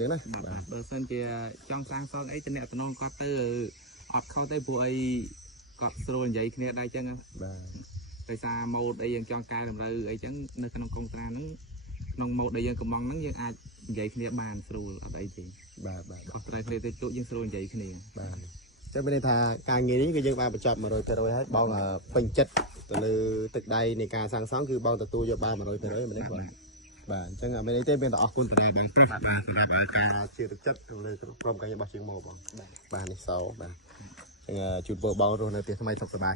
ចឹងណាបើសិនជាចង់សាងសង់អីតំណែងគាត់ទៅអត់ខុសទេព្រោះអីគាត់ស្រួលនិយាយគ្នាដែរចឹងបាទដោយសារម៉ូដអីយើងចង់កែតម្រូវអីចឹងនៅក្នុងកុងត្រាហ្នឹងក្នុងម៉ូដដែលយើងកំងហ្នឹងយើងអាចនិយាយគ្នាបានស្រួលអត់អីទេបាទខុសត្រូវគ្នាទៅជក់យើងស្រួលនិយាយគ្នាបាទចឹងមានន័យថាការងារនេះគឺយើងបានបញ្ចប់100%ហើយបងពេញចិត្តទៅលើទឹកដៃនៃការសាងសង់គឺបងទទួលយកបាន100%មែនទេបងបាទអញ្ចឹងមានន័យទេមានតែអរគុណតដែរបងព្រឹសបាទសម្រាប់ឲ្យការជឿទឹកចិត្តទៅលើក្រុមការងាររបស់ជាងមកបងបាទនេះសោបាទអញ្ចឹងជូនពរបងរស់នៅផ្ទះថ្មីសុខសប្បាយ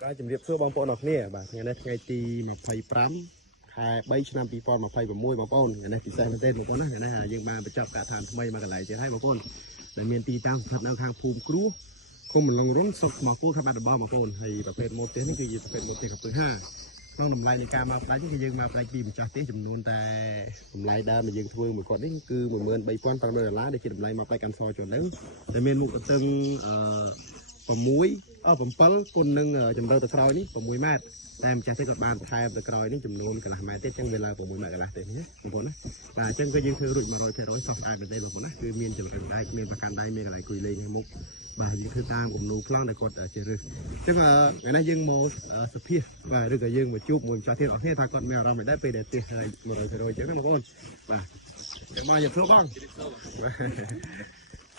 ក៏ជំរាបសួរបងប្អូនអរគ្នាបាទថ្ងៃនេះថ្ងៃទី25ខែ3ឆ្នាំ2026បងប្អូនថ្ងៃនេះពិសេសមែនទេបងប្អូនណាថ្ងៃនេះយើងបានបញ្ចប់ការឋានថ្មីមកកន្លែងទៀតហើយបងប្អូនដែលមានទីតាំងស្ថិតនៅខាងភូមិគ្រួឃុំមឡុងរុនស្រុកស្មៅគូខេត្តបាត់ដំបងបងប្អូនហើយប្រភេទម៉ូតផ្ទះនេះគឺជាប្រភេទម៉ូតផ្ទះកំពឹស5ក្នុងតម្លៃនៃការមកផ្ដាច់នេះគឺយើងមកផ្ដាច់ពីម្ចាស់ផ្ទះចំនួនតែតម្លៃដើមដែលយើងធ្វើមួយគាត់នេះគឺ$13,500ដែលជាតម្លៃមកផ្ដាច់កាន់សចុះនឹងដែលមានមុខទទឹង7គុណនឹងជម្រៅទៅក្រោយនេះ6ម៉ែត្រតែម្ចាស់ផ្ទះគាត់បានថែមទៅក្រោយនេះចំនួនកន្លះម៉ែត្រទៀតអញ្ចឹងវាឡើង6ម៉ែត្រកន្លះទេណាបងប្អូនណាបាទអញ្ចឹងគឺយើងធ្វើរួច100%សោះស្អាតមែនទេបងប្អូនណាគឺមានចម្រៅដែកមានប្រកាន់ដៃមានកន្លែងគួយលេងខាងមុខបាទយើងធ្វើតាមគំនូរប្លង់ដែលគាត់ជ្រើសរើសអញ្ចឹងថ្ងៃនេះយើងមកសភាបាទឬក៏យើងមកជួបមួយម្ចាស់ទៀតអស់គ្នាថាគាត់មានអារម្មណ៍មិនដែរពេលដែលទិស100%អញ្ចឹងណាបងប្អូនបាទអញ្ចឹងមកយកធ្វើបង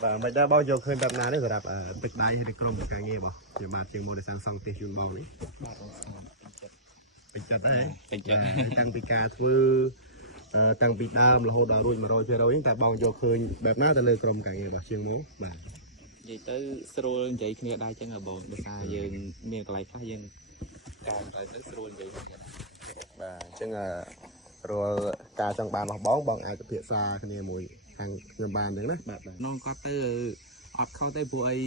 បាទមិនដែរបងយកឃើញបែបណានេះសម្រាប់ទឹកដៃហើយក្រុមការងាររបស់ខ្ញុំបាទជាងមកដែលសាងសង់ផ្ទះជូនបងនេះបាទពេញចិត្តដែរពេញចិត្តតាំងពីការធ្វើតាំងពីដើមរហូតដល់រួច100%ហ្នឹងតែបងយកឃើញបែបណាទៅលើក្រុមការងាររបស់ជាងមកបាទនិយាយទៅស្រួលនិយាយគ្នាដែរចឹងបងដោយសារយើងមានកន្លែងខ្លះយើងតាមទៅស្រួលនិយាយគ្នាបាទអញ្ចឹងរាល់ការចង់បានរបស់បងអាចពិភាក្សាគ្នាមួយខាងខ្ញុំបានអញ្ចឹងណាបាទនងគាត់ទៅអត់ខុសទេព្រោះអី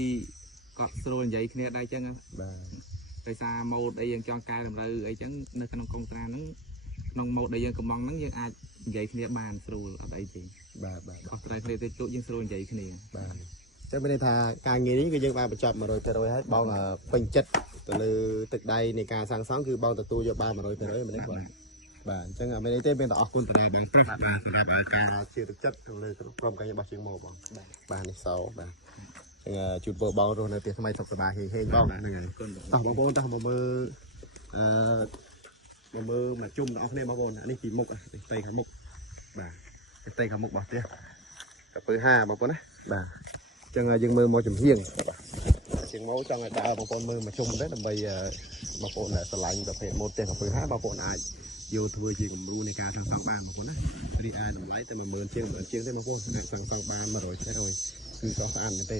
គាត់ស្រួលនិយាយគ្នាដែរចឹងបាទដោយសារម៉ូដអីយើងចង់កែតម្រូវអីចឹងនៅក្នុងកុងត្រាហ្នឹងក្នុងម៉ូដដែលយើងកំងហ្នឹងយើងអាចនិយាយគ្នាបានស្រួលអត់អីទេបាទខុសត្រូវគ្នាទៅជក់យើងស្រួលនិយាយគ្នាបាទចឹងមានន័យថាការងារនេះគឺយើងបានបញ្ចប់100%ហើយបងពេញចិត្តទៅលើទឹកដៃនៃការសាងសង់គឺបងទទួលយកបាន100%មែនទេបងបាទអញ្ចឹងមានន័យទេមានតែអរគុណតដែរបងព្រឹសបាទសម្រាប់ឲ្យការជឿទឹកចិត្តទៅលើក្រុមការងាររបស់ជាងមកបងបាទនេះសោបាទអញ្ចឹងជូនពរបងរស់នៅផ្ទះថ្មីសុខសប្បាយហេងបងហ្នឹងហើយតោះបងប្អូនតោះមកមើលមកជុំទាំងអស់គ្នាបងប្អូននេះពីមុខផ្ទៃខាងមុខបាទផ្ទៃខាងមុខរបស់ផ្ទះកំពើ5បងប្អូនណាបាទអញ្ចឹងយើងមើលមកចំហៀងជាងមកចង់ឲ្យដើរបងប្អូនមើលមកជុំទៅដើម្បីបងប្អូនដែលស្រឡាញ់ប្រភេទម៉ូតផ្ទះកំពើ5បងប្អូនអាចយកធ្វើជាគំរូនៃការសាងសង់បានបងប្អូនណារីឯតម្លៃតែ10000ជាងទេបងប្អូនដែលសាងសង់បាន100%គឺស្រស់ស្អាតមែនទេ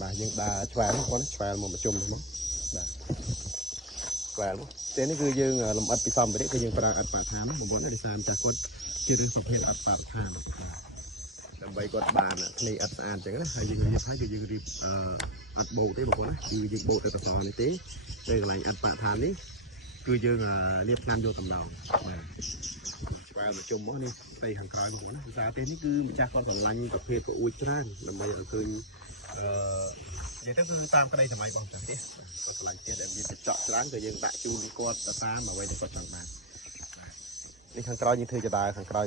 បាទយើងដើរឆ្វែលបងប្អូនឆ្វែលមកជុំនេះមកបាទឆ្វែលមកផ្ទះនេះគឺយើងលំអិតពីសម្ភារៈគឺយើងប្រើអិតបរិស្ថានបងប្អូនណាដោយសារម្ចាស់គាត់ជារឿងប្រភេទអិតបរិស្ថានដើម្បីគាត់បានធ្លីអិតស្អាតអញ្ចឹងណាហើយយើងរៀបហើយគឺយើងរៀបអិតបូកទេបងប្អូនណាគឺយើងបូកទៅសនេះទេទៅកន្លែងអិតបរិស្ថាននេះគឺយើងលាបថ្នាំយកតម្រង់បាទឆ្វែលមកជុំមកនេះផ្ទៃខាងក្រោយបងប្អូនណាភាសាទេសនេះគឺម្ចាស់គាត់ស្រឡាញ់ប្រភេទកអួចច្រើនដើម្បីឲ្យឃើញនិយាយទៅគឺតាមក្តីសម័យរបស់ម្ចាស់ទេសគាត់ស្រឡាញ់ទៀតដែលមានកញ្ចក់ច្រើនក៏យើងដាក់ជូនគាត់ទៅតាមអ្វីដែលគាត់ចង់បាននេះខាងក្រោយយើងធ្វើចដាខាងក្រោយ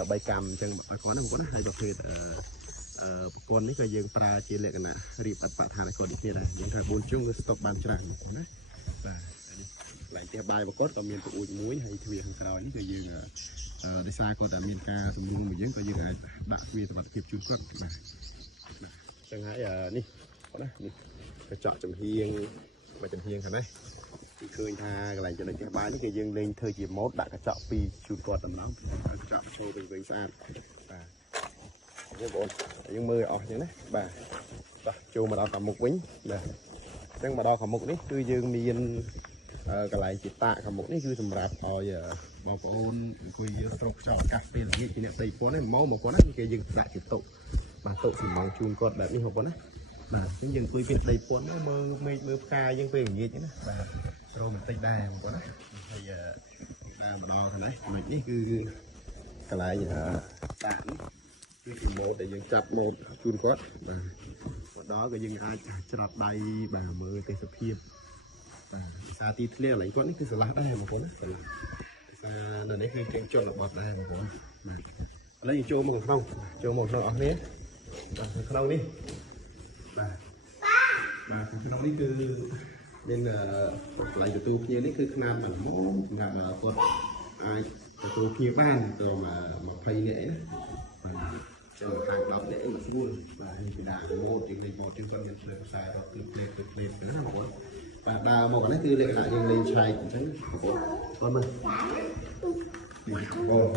3កម្មអញ្ចឹងឲ្យគាត់ហ្នឹងបងប្អូនណាហើយប្រភេទប្រព័ន្ធនេះក៏យើងប្រើជាលក្ខណៈរៀបអិតបឋានឲ្យគាត់ដូចគ្នាដែរយើងថា4ជុំគឺស្តុកបានច្រើនណាបាទឡើងផ្ទះបាយរបស់គាត់ក៏មានប្អួយមួយហើយទ្វារខាងក្រោយនេះគឺយើងដោយសារគាត់តែមានការទម្រង់មួយយើងក៏យើងអាចដាក់ទ្វារសុវត្ថិភាពជូនគាត់បាទចឹងហើយនេះបងណានេះកញ្ចក់ចំហៀងមកចំហៀងខាងនេះគឺឃើញថាកន្លែងចំណុចផ្ទះបាយនេះគឺយើងលេងធ្វើជាម៉ូតដាក់កញ្ចក់2ជូនគាត់តម្រង់កញ្ចក់ចូលវិញស្អាតបាទយើងបងយើងមើលអស់ចឹងណាបាទចូលមកដល់ខាងមុខវិញបាទអញ្ចឹងមកដល់ខាងមុខនេះគឺយើងមានកន្លែងជាតាកខាងមុខនេះគឺសម្រាប់ឲ្យបងប្អូនអង្គុយស្រុកខ្យល់អាកាសពេលល្ងាចជាអ្នកផ្ទៃព័ន្ធហ្នឹងមកគាត់ណាគេយើងដាក់ជាតុបាទតុស៊ីម៉ងជូនគាត់បែបនេះបងប្អូនណាបាទអញ្ចឹងយើងអង្គុយពេលផ្ទៃព័ន្ធហ្នឹងមើលមេឃមើលផ្កាយើងពេលល្ងាចហ្នឹងណាបាទរ៉ូម៉ាន់ទិកដែរបងប្អូនណាហើយដើរមកដល់ខាងនេះចំណុចនេះគឺកន្លែងតាកនេះគឺជាម៉ូតដែលយើងចាត់ម៉ូតជូនគាត់បាទមកដល់ក៏យើងអាចច្រត់ដៃបាទមើលទេសភាពបាទភាសាទីធ្លាកន្លែងគាត់នេះគឺស្រឡះដែរបងប្អូនណាស្រឡះ nơi đấy khi tiếng chuột là bọt đây mà còn lấy chỗ một không chỗ một nó ở đấy không đi bà không đi cứ nên là lại của tôi kia đấy cứ nam là mốt là con ai của tôi kia ban rồi mà phay lễ cho hàng đọc lễ mà vui và như cái đà một tiếng này một tiếng con nhận lời sai đó clip nữa là một và đà một cái tư lệ lại nhưng lên sai cũng thấy con ơi đi con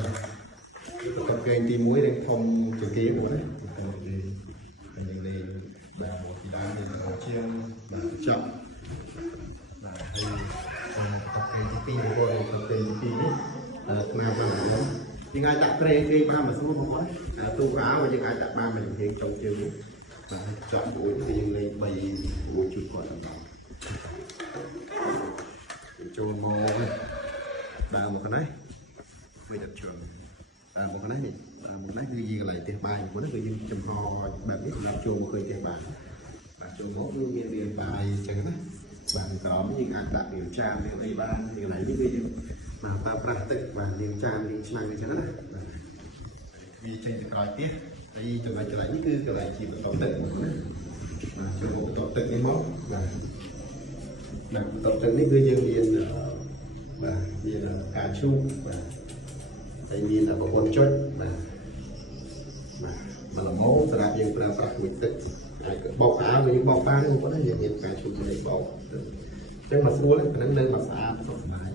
tập kênh tìm muối đang thông chữ ký của đấy mình lên bà một thì đá lên là chiên bà chậm và tập kênh tí của tôi tập kênh tí nào mà lắm thì ngay tại kênh ba mà số một đấy tu áo và những ai tại ba mình hiện trong chiều và chọn buổi thì lên bày buổi chụp còn làm cho mò bà một cái này bây đặt trường một cái này như gì lại tiền bài của nó tự nhiên chầm ho bạn biết làm chuồng một tiền bài và chuồng mốt như tiền bài chẳng đấy bạn có những ai đặt điều tra điều này ba điều này như bây giờ mà ta phải tự và điều tra điều này như thế này vì trên cái còi tiết đây từ này trở lại như từ lại chỉ một tổng tự cho một tổng tự cái mốt và tổng tự này cứ như điền và điền là cà chua và đây nhìn là một con chốt mà là máu từ đây nhưng là phải mình tự bọc áo với những bọc ba không có nhiều hiện cái chụp này bọc nhưng mà xua đấy nó lên mà xa bọc này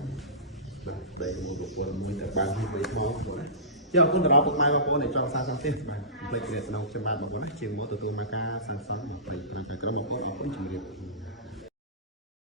đây là một con mới được ban với máu rồi đấy chứ không có đó một mai mà con này cho xa sang tiếp mà plek để nó cho bạn một con đấy chiều mỗi từ từ mà ca sáng sáng một phải cái một con nó cũng chỉ được